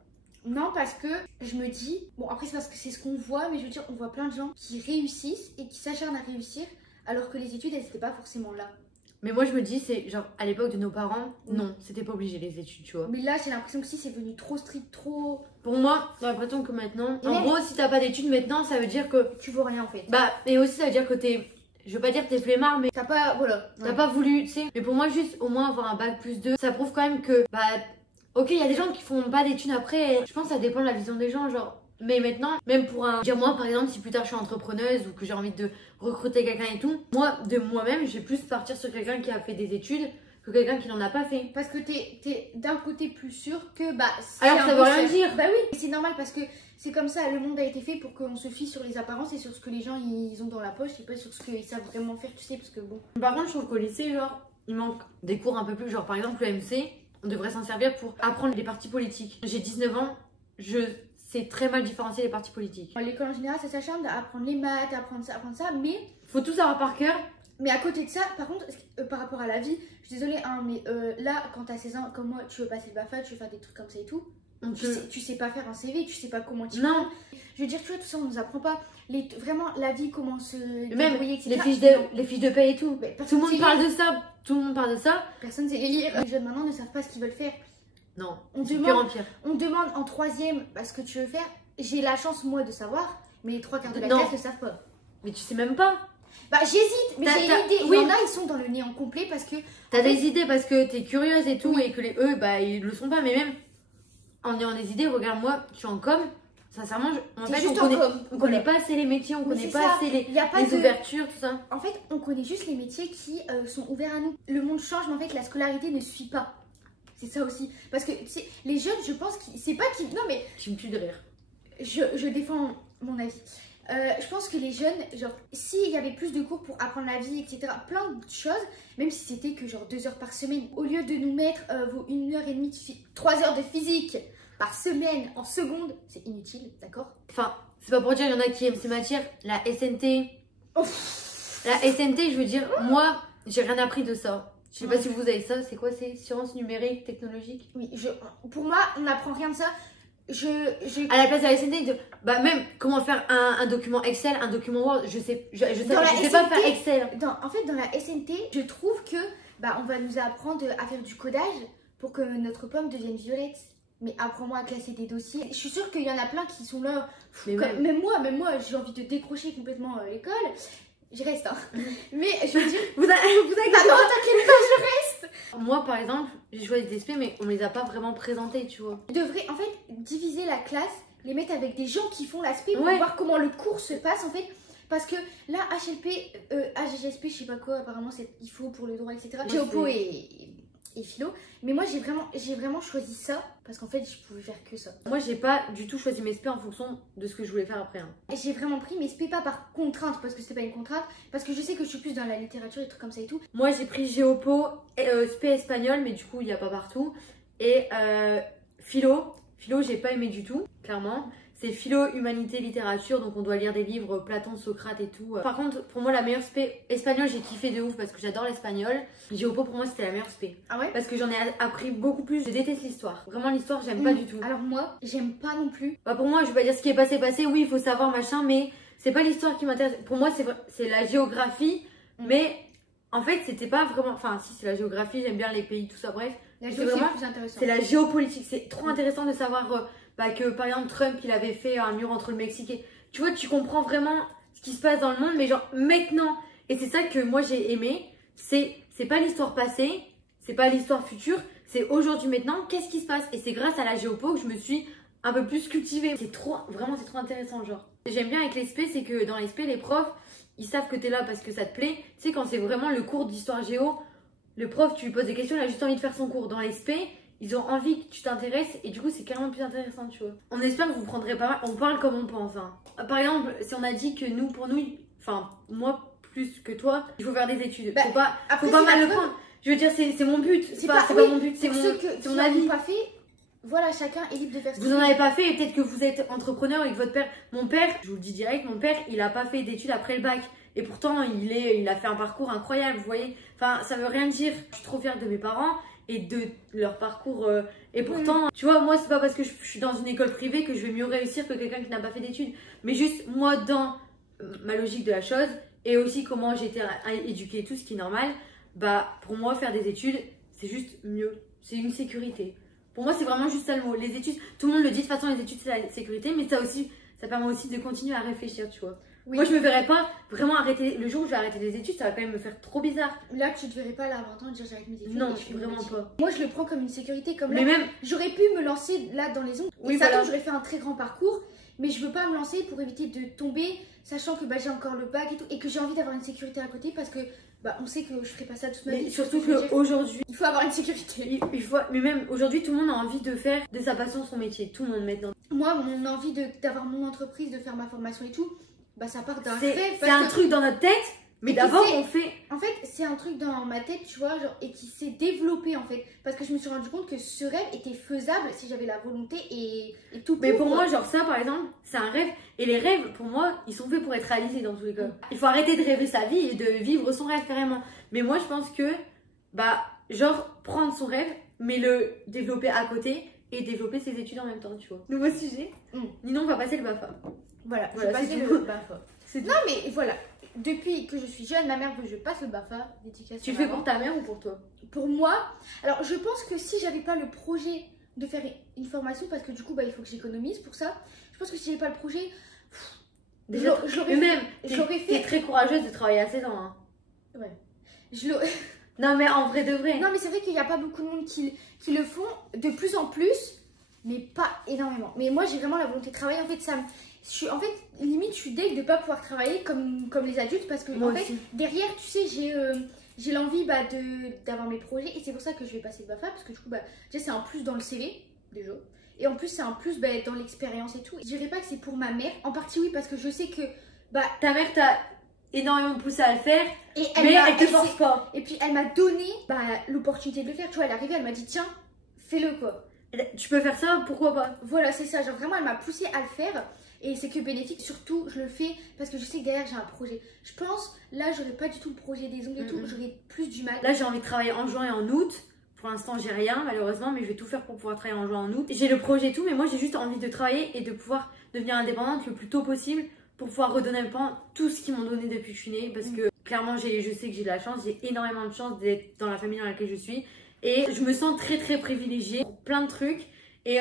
Non, parce que je me dis, bon, après, c'est parce que c'est ce qu'on voit, mais je veux dire, on voit plein de gens qui réussissent et qui s'acharnent à réussir, alors que les études, elles n'étaient pas forcément là. Mais moi, je me dis, c'est genre, à l'époque de nos parents, non, c'était pas obligé les études, tu vois. Mais là, j'ai l'impression que si c'est devenu trop strict, trop. Pour moi, j'ai l'impression que maintenant, en gros, si t'as pas d'études maintenant, ça veut dire que. Tu vaux rien en fait. Bah, et aussi, ça veut dire que t'es. Je veux pas dire que t'es flemmard, mais. T'as pas. Voilà. T'as pas voulu, tu sais. Mais pour moi, juste au moins avoir un bac plus 2, ça prouve quand même que. Bah, ok, il y a des gens qui font pas d'études après. Je pense que ça dépend de la vision des gens, genre. Mais maintenant, même pour un. Dire moi, par exemple, si plus tard je suis entrepreneuse ou que j'ai envie de recruter quelqu'un et tout, moi, de moi-même, je vais plus partir sur quelqu'un qui a fait des études que quelqu'un qui n'en a pas fait. Parce que t'es d'un côté plus sûr que. Bah, alors ça veut rien dire. Bah oui, c'est normal parce que c'est comme ça, le monde a été fait pour qu'on se fie sur les apparences et sur ce que les gens ils ont dans la poche et pas sur ce qu'ils savent vraiment faire, tu sais, parce que bon. Par contre, je trouve qu'au lycée, genre, il manque des cours un peu plus, genre par exemple le MC, on devrait s'en servir pour apprendre les partis politiques. J'ai 19 ans, je sais très mal différencier les partis politiques. L'école en général, ça s'acharne à apprendre les maths, à apprendre ça, mais. Faut tout savoir par cœur. Mais à côté de ça, par contre, par rapport à la vie, je suis désolée, hein, mais là, quand t'as 16 ans, comme moi, tu veux passer le BAFA, tu veux faire des trucs comme ça et tout, tu sais pas faire un CV, tu sais pas comment tu. Non. Je veux dire, tu vois, tout ça, on nous apprend pas. Vraiment, la vie, comment se même débrouiller, etc. Les fiches de paie et tout. Tout le monde parle de ça. Tout le monde parle de ça. Personne sait les lire. Les jeunes maintenant ne savent pas ce qu'ils veulent faire. Non. On demande en troisième ce que tu veux faire. J'ai la chance, moi, de savoir, mais les 3 quarts de la classe ne savent pas. Mais tu sais même pas. Bah j'hésite, mais j'ai une idée. Oui. Il y en a, ils sont dans le néant complet parce que. T'as des idées parce que t'es curieuse et tout, et que eux, bah ils le sont pas. Mais même en ayant des idées, regarde-moi, je suis en com. Sincèrement, en fait, on connaît pas assez les métiers, on connaît pas assez les ouvertures, tout ça. En fait, on connaît juste les métiers qui sont ouverts à nous. Le monde change, mais en fait, la scolarité ne suit pas. C'est ça aussi. Parce que tu sais, les jeunes, je pense qu'ils. C'est pas qu'ils. Non, mais. Tu me tues de rire. Je défends mon avis. Je pense que les jeunes, genre, s'il y avait plus de cours pour apprendre la vie, etc., plein de choses, même si c'était que genre 2 heures par semaine, au lieu de nous mettre vos 1h30, 3 heures de physique par semaine en seconde, c'est inutile, d'accord? Enfin, c'est pas pour dire, il y en a qui aiment ces matières. La SNT. Ouf. La SNT, je veux dire, moi, j'ai rien appris de ça. Je sais pas si vous avez ça, c'est quoi? C'est sciences numériques, technologiques? Oui, pour moi, on n'apprend rien de ça. À la place de la SNT, bah même comment faire un document Excel, un document Word, je sais pas faire Excel. En fait, dans la SNT, je trouve que bah, on va nous apprendre à faire du codage pour que notre pomme devienne violette. Mais apprends-moi à classer des dossiers. Je suis sûre qu'il y en a plein qui sont là. Même moi, j'ai envie de décrocher complètement l'école. Je reste, hein. Mais je veux dire. Vous avez attends, t'inquiète pas, je reste. Moi, par exemple, j'ai choisi des SP, mais on les a pas vraiment présentés, tu vois. On devrait, en fait, diviser la classe, les mettre avec des gens qui font l'aspect pour voir comment le cours se passe, en fait. Parce que là, HLP, AGGSP, je sais pas quoi, apparemment, il faut pour le droit, etc. Géopo et philo. Mais moi, j'ai vraiment choisi ça parce qu'en fait, je pouvais faire que ça. Moi, j'ai pas du tout choisi mes SP en fonction de ce que je voulais faire après. Hein. J'ai vraiment pris mes SP pas par contrainte parce que c'était pas une contrainte, parce que je sais que je suis plus dans la littérature et trucs comme ça et tout. Moi, j'ai pris Géopo, SP espagnol, mais du coup, il y a pas partout. Et philo, j'ai pas aimé du tout, clairement. C'est philo, humanité, littérature, donc on doit lire des livres, Platon, Socrate et tout. Par contre, pour moi, la meilleure spé espagnol, j'ai kiffé de ouf parce que j'adore l'espagnol. Géopo, pour moi, c'était la meilleure spé. Ah ouais? Parce que j'en ai appris beaucoup plus. Je déteste l'histoire. Vraiment, l'histoire, j'aime pas du tout. Alors moi, j'aime pas non plus. Bah pour moi, je vais pas dire ce qui est passé, oui, il faut savoir, machin, mais c'est pas l'histoire qui m'intéresse. Pour moi, c'est la géographie, mais en fait, c'était pas vraiment... Enfin, si, c'est la géographie, j'aime bien les pays, tout ça, bref. La géographie, c'est plus intéressant. C'est la géopolitique. C'est trop intéressant de savoir... que par exemple Trump il avait fait un mur entre le Mexique et tu vois, tu comprends vraiment ce qui se passe dans le monde, mais genre maintenant. Et c'est ça que moi j'ai aimé, c'est pas l'histoire passée, c'est pas l'histoire future, c'est aujourd'hui maintenant, qu'est-ce qui se passe. Et c'est grâce à la géopo que je me suis un peu plus cultivée. C'est trop, vraiment c'est trop intéressant genre. J'aime bien avec les SP, c'est que dans les SP les profs ils savent que t'es là parce que ça te plaît. Tu sais, quand c'est vraiment le cours d'histoire géo, le prof tu lui poses des questions, il a juste envie de faire son cours. Dans les SP ils ont envie que tu t'intéresses et du coup c'est carrément plus intéressant, tu vois. On espère que vous prendrez pas mal, on parle comme on pense. Hein. Par exemple, si on a dit que pour nous, enfin moi plus que toi, il faut faire des études. Bah, faut pas mal le prendre. Je veux dire, c'est mon but. C'est pas mon but, c'est mon avis. Pas fait, voilà, chacun est libre de faire ce Vous en avez pas fait et peut-être que vous êtes entrepreneur et que votre père, mon père, je vous le dis direct, mon père, il a pas fait d'études après le bac. Et pourtant, il a fait un parcours incroyable, vous voyez. Enfin, ça veut rien dire. Je suis trop fière de mes parents et de leur parcours. Et pourtant, tu vois, moi, c'est pas parce que je suis dans une école privée que je vais mieux réussir que quelqu'un qui n'a pas fait d'études. Mais juste, moi, dans ma logique de la chose et aussi comment j'ai été éduquée et tout, ce qui est normal, bah, pour moi, faire des études, c'est juste mieux. C'est une sécurité. Pour moi, c'est vraiment juste ça le mot. Les études, tout le monde le dit, de toute façon, les études, c'est la sécurité, mais ça permet aussi de continuer à réfléchir, tu vois. Oui. Moi, je me verrais pas vraiment arrêter. Le jour où je vais arrêter les études, ça va quand même me faire trop bizarre. Là, tu te verrais pas là à 20 ans dire j'arrête mes études. Non, vraiment pas. Moi, je le prends comme une sécurité. Comme mais là, même... j'aurais pu me lancer là dans les ondes. Oui, ça voilà. J'aurais fait un très grand parcours, mais je veux pas me lancer pour éviter de tomber, sachant que bah, j'ai encore le bac et tout, et que j'ai envie d'avoir une sécurité à côté parce que bah, on sait que je ferai pas ça toute ma vie. Surtout qu'aujourd'hui, il faut avoir une sécurité. Mais même aujourd'hui, tout le monde a envie de faire de sa passion son métier. Tout le monde maintenant. Moi, mon envie d'avoir mon entreprise, de faire ma formation et tout. Bah ça part d'un rêve. C'est un truc dans notre tête, mais d'abord on fait... En fait, c'est un truc dans ma tête, tu vois, genre, et qui s'est développé en fait. Parce que je me suis rendu compte que ce rêve était faisable si j'avais la volonté et tout. Mais pour moi, genre ça par exemple, c'est un rêve. Et les rêves, pour moi, ils sont faits pour être réalisés dans tous les cas. Il faut arrêter de rêver sa vie et de vivre son rêve carrément. Mais moi, je pense que, bah, genre, prendre son rêve, mais le développer à côté et développer ses études en même temps, tu vois. Nouveau sujet. Ninon va passer le BAFA. Voilà, je vais passer le BAFA. Non mais voilà, depuis que je suis jeune, ma mère veut que je passe le BAFA. Tu le fais pour ta mère ou pour toi? Pour moi, alors je pense que si j'avais pas le projet de faire une formation, parce que du coup bah, il faut que j'économise pour ça, je pense que si j'avais pas le projet, déjà, j'aurais fait... T'es très courageuse de travailler à 16 ans. Hein. Ouais. Non mais en vrai de vrai. Non mais c'est vrai qu'il n'y a pas beaucoup de monde qui le font, de plus en plus, mais pas énormément. Mais moi j'ai vraiment la volonté de travailler, en fait ça me... En fait, limite, je suis deg de ne pas pouvoir travailler comme les adultes parce que, en fait, derrière, tu sais, j'ai l'envie bah, d'avoir mes projets et c'est pour ça que je vais passer le BAFA parce que du coup, bah, déjà c'est un plus dans le CV, déjà. Et en plus, c'est un plus bah, dans l'expérience et tout. Je dirais pas que c'est pour ma mère. En partie, oui, parce que je sais que bah, ta mère t'a énormément poussé à le faire, et mais elle te force pas. Et puis, elle m'a donné bah, l'opportunité de le faire. Tu vois, elle est arrivée, elle m'a dit, tiens, fais-le quoi. Tu peux faire ça, pourquoi pas? Voilà, c'est ça. Genre, vraiment, elle m'a poussé à le faire. Et c'est que bénéfique. Surtout, je le fais parce que je sais que derrière, j'ai un projet. Je pense, là, j'aurais pas du tout le projet des ongles et tout. J'aurais plus du mal. Là, j'ai envie de travailler en juin et en août. Pour l'instant, j'ai rien, malheureusement, mais je vais tout faire pour pouvoir travailler en juin, en août. J'ai le projet et tout, mais moi, j'ai juste envie de travailler et de pouvoir devenir indépendante le plus tôt possible pour pouvoir redonner à mes parents tout ce qu'ils m'ont donné depuis que je suis née. Parce que clairement, je sais que j'ai de la chance, j'ai énormément de chance d'être dans la famille dans laquelle je suis. Et je me sens très très privilégiée pour plein de trucs. Et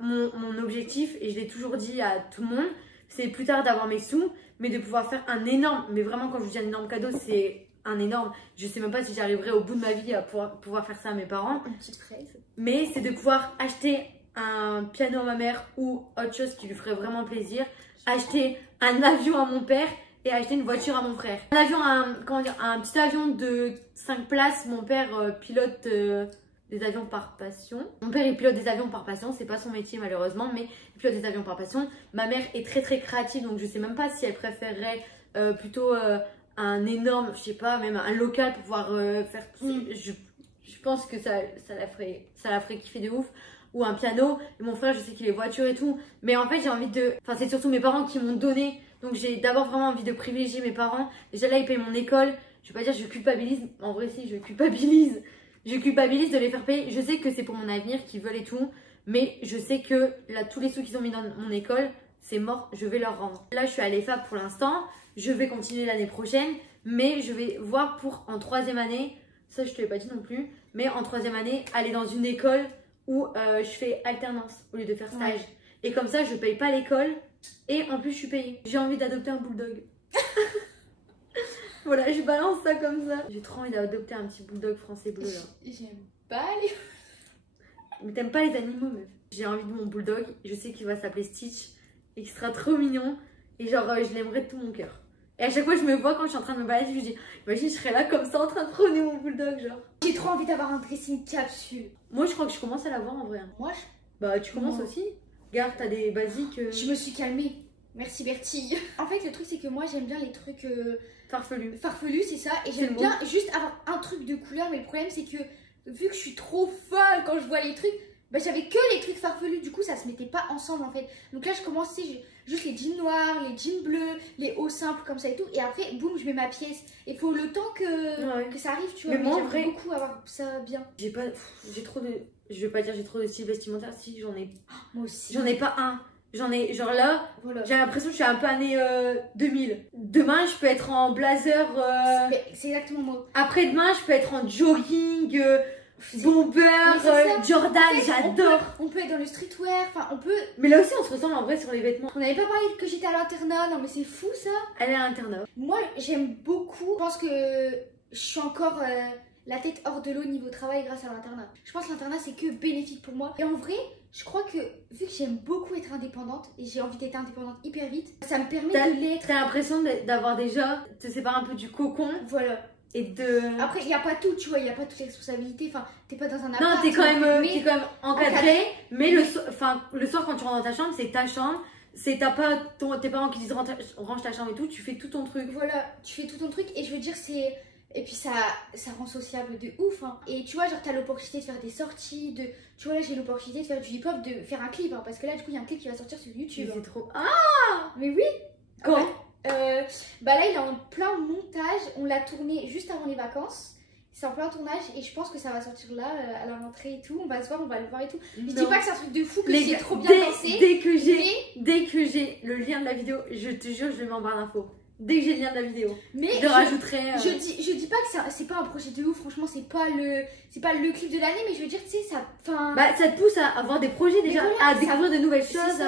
mon objectif, et je l'ai toujours dit à tout le monde, c'est plus tard d'avoir mes sous, mais de pouvoir faire un énorme, mais vraiment quand je vous dis un énorme cadeau, c'est un énorme, je sais même pas si j'arriverai au bout de ma vie à pouvoir faire ça à mes parents. Une petite fraise. Mais c'est de pouvoir acheter un piano à ma mère ou autre chose qui lui ferait vraiment plaisir, acheter un avion à mon père et acheter une voiture à mon frère. Un avion, comment dire, un petit avion de 5 places, mon père pilote des avions par passion. Mon père il pilote des avions par passion, c'est pas son métier malheureusement, mais il pilote des avions par passion. Ma mère est très très créative, donc je sais même pas si elle préférerait plutôt un énorme, je sais pas, même un local pour pouvoir faire tout. Je pense que ça la ferait kiffer de ouf. Ou un piano. Et mon frère, je sais qu'il est voiture et tout. Mais en fait, j'ai envie de... Enfin, c'est surtout mes parents qui m'ont donné. Donc, j'ai d'abord vraiment envie de privilégier mes parents. Déjà, là, ils payent mon école. Je vais pas dire je culpabilise. En vrai, si, je culpabilise. Je culpabilise de les faire payer. Je sais que c'est pour mon avenir qu'ils veulent et tout. Mais je sais que là, tous les sous qu'ils ont mis dans mon école, c'est mort. Je vais leur rendre. Là, je suis à l'EFAP pour l'instant. Je vais continuer l'année prochaine. Mais je vais voir pour en 3e année. Ça, je te l'ai pas dit non plus. Mais en 3e année, aller dans une école où je fais alternance au lieu de faire stage. Ouais. Et comme ça, je paye pas l'école et en plus, je suis payée. J'ai envie d'adopter un bulldog. Voilà, je balance ça comme ça. J'ai trop envie d'adopter un petit bulldog français bleu là. J'aime pas les... Mais t'aimes pas les animaux, meuf. J'ai envie de mon bulldog. Je sais qu'il va s'appeler Stitch et qu'il sera trop mignon. Et genre, je l'aimerais de tout mon cœur. Et à chaque fois, je me vois quand je suis en train de me balader, je me dis, imagine, je serais là comme ça en train de prôner mon bulldog, genre. J'ai trop envie d'avoir un dressing capsule. Moi, je crois que je commence à l'avoir en vrai. Moi, Bah, tu commences aussi. Regarde, t'as des basiques. Je me suis calmée. Merci Bertie. En fait, le truc, c'est que moi, j'aime bien les trucs farfelus. Farfelus, c'est ça. Et j'aime bien juste avoir un truc de couleur. Mais le problème, c'est que vu que je suis trop folle quand je vois les trucs, bah, j'avais que les trucs farfelus. Du coup, ça se mettait pas ensemble en fait. Donc là, je commençais juste les jeans noirs, les jeans bleus, les hauts simples comme ça et tout. Et après, boum, je mets ma pièce. Il faut le temps que ça arrive, tu vois. Mais moi, j'aimerais beaucoup avoir ça bien. J'ai trop de... Je vais pas dire j'ai trop de style vestimentaire. Si, j'en ai... Moi aussi. J'en ai pas un. J'en ai... Genre là, voilà. J'ai l'impression que je suis un peu année 2000. Demain, je peux être en blazer... C'est exactement moi. Après-demain, je peux être en jogging... bomber, Jordan, en fait, j'adore. On peut être dans le streetwear, enfin on peut... Mais là aussi on se ressemble en vrai sur les vêtements. On n'avait pas parlé que j'étais à l'internat, non mais c'est fou ça. Elle est à l'internat. Moi j'aime beaucoup, je pense que je suis encore la tête hors de l'eau niveau travail grâce à l'internat. Je pense que l'internat c'est que bénéfique pour moi. Et en vrai, je crois que vu que j'aime beaucoup être indépendante et j'ai envie d'être indépendante hyper vite, ça me permet de l'être. T'as l'impression d'avoir déjà, te séparer un peu du cocon. Voilà. Et de... Après, il n'y a pas tout, tu vois, il n'y a pas toutes les responsabilités. Enfin, t'es pas dans un appart. Non, t'es quand même encadré. Mais le soir, quand tu rentres dans ta chambre, c'est ta chambre. T'as pas tes parents qui disent range ta chambre et tout. Tu fais tout ton truc. Voilà, tu fais tout ton truc. Et je veux dire, c'est... Et puis ça rend sociable de ouf. Hein. Et tu vois, genre, t'as l'opportunité de faire des sorties. Tu vois, là, j'ai l'opportunité de faire du hip-hop, de faire un clip. Hein, parce que là, du coup, il y a un clip qui va sortir sur YouTube. C'est trop... Ah! Mais oui! Quand? Bah là il est en plein montage, on l'a tourné juste avant les vacances, c'est en plein tournage et je pense que ça va sortir là à la rentrée et tout, on va se voir, on va le voir et tout. Je dis pas que c'est un truc de fou, que j'ai trop bien dansé. Dès que j'ai le lien de la vidéo, je te jure je le mets en barre d'infos. Dès que j'ai le lien de la vidéo, mais je rajouterai... Je dis pas que c'est pas un projet de ouf, franchement c'est pas le clip de l'année, mais je veux dire tu sais ça... Bah ça te pousse à avoir des projets déjà, voilà, à découvrir de nouvelles choses,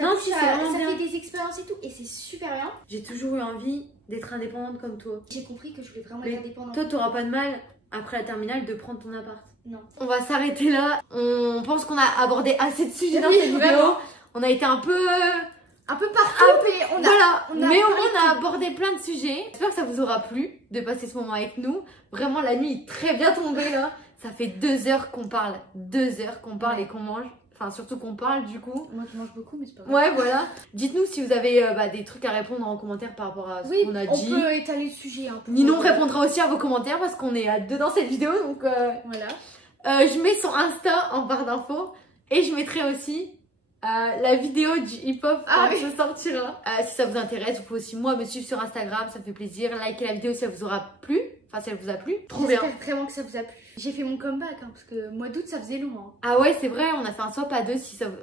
ça fait des expériences et tout, et c'est super bien. J'ai toujours eu envie d'être indépendante comme toi. J'ai compris que je voulais vraiment être indépendante. Toi, t'auras pas de mal, après la terminale, de prendre ton appart. Non. On va s'arrêter là. On pense qu'on a abordé assez de sujets dans cette vidéo. On a été un peu partout, mais mais au moins on a abordé plein de sujets. J'espère que ça vous aura plu de passer ce moment avec nous. Vraiment, la nuit est très bien tombée là. Ça fait 2 heures qu'on parle. 2 heures qu'on parle et qu'on mange. Enfin, surtout qu'on parle du coup. Moi, je mange beaucoup, mais c'est pas grave. Ouais, voilà. Dites-nous si vous avez des trucs à répondre en commentaire par rapport à ce qu'on a dit. On peut étaler le sujet un peu. Ninon répondra aussi à vos commentaires parce qu'on est à 2 dans cette vidéo. Donc, voilà. je mets son Insta en barre d'infos. Et je mettrai aussi la vidéo du hip-hop quand ça sortira. Si ça vous intéresse, vous pouvez aussi moi me suivre sur Instagram. Ça me fait plaisir. Likez la vidéo si elle vous aura plu. Enfin, si elle vous a plu. Trop bien. J'espère vraiment que ça vous a plu. J'ai fait mon comeback parce que mois d'août ça faisait long. Ah ouais, c'est vrai, on a fait un swap à 2,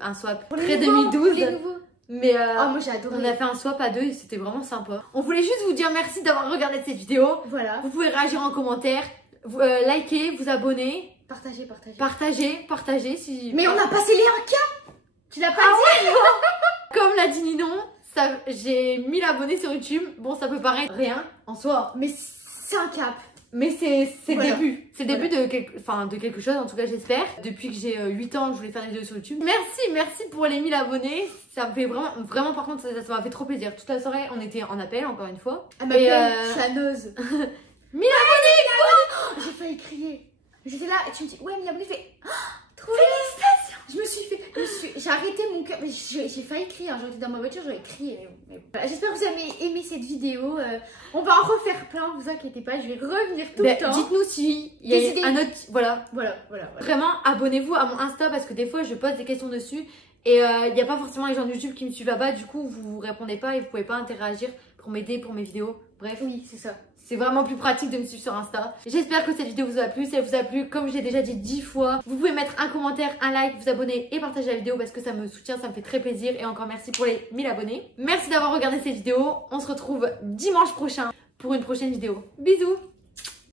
un swap Pour très les nouveaux, 2012. pour les nouveaux. Mais moi j'ai adoré. on a fait un swap à 2 et c'était vraiment sympa. On voulait juste vous dire merci d'avoir regardé cette vidéo. Voilà. Vous pouvez réagir en commentaire, liker, vous abonner. Partagez si... Mais on a passé les 1K. Tu l'as pas dit? Comme l'a dit Ninon, j'ai 1000 abonnés sur YouTube. Bon, ça peut paraître rien en soi. Mais c'est un cap. Mais c'est voilà. le début. C'est le début de quelque chose, en tout cas j'espère. Depuis que j'ai 8 ans, je voulais faire des vidéos sur YouTube. Merci pour les 1000 abonnés. Ça me fait vraiment par contre, ça m'a fait trop plaisir. Toute la soirée, on était en appel, encore une fois. Ah ma je suis à Nose. 1000 abonnés. J'ai failli crier. J'étais là et tu me dis, ouais 1000 abonnés, je fais... Trop félicitations. Je me suis fait... J'ai arrêté mon cœur, mais j'ai failli crier. J'aurais été dans ma voiture, j'aurais crié. Mais voilà. J'espère que vous avez aimé cette vidéo. On va en refaire plein, vous inquiétez pas. Je vais revenir tout le temps. Dites-nous si il y a un autre... Voilà. Vraiment, abonnez-vous à mon Insta parce que des fois, je pose des questions dessus. Et il n'y a pas forcément les gens de YouTube qui me suivent là-bas. Du coup, vous répondez pas et vous pouvez pas interagir pour m'aider pour mes vidéos. Bref. Oui, c'est ça. C'est vraiment plus pratique de me suivre sur Insta. J'espère que cette vidéo vous a plu. Si elle vous a plu, comme j'ai déjà dit 10 fois, vous pouvez mettre un commentaire, un like, vous abonner et partager la vidéo parce que ça me soutient, ça me fait très plaisir. Et encore merci pour les 1000 abonnés. Merci d'avoir regardé cette vidéo. On se retrouve dimanche prochain pour une prochaine vidéo. Bisous!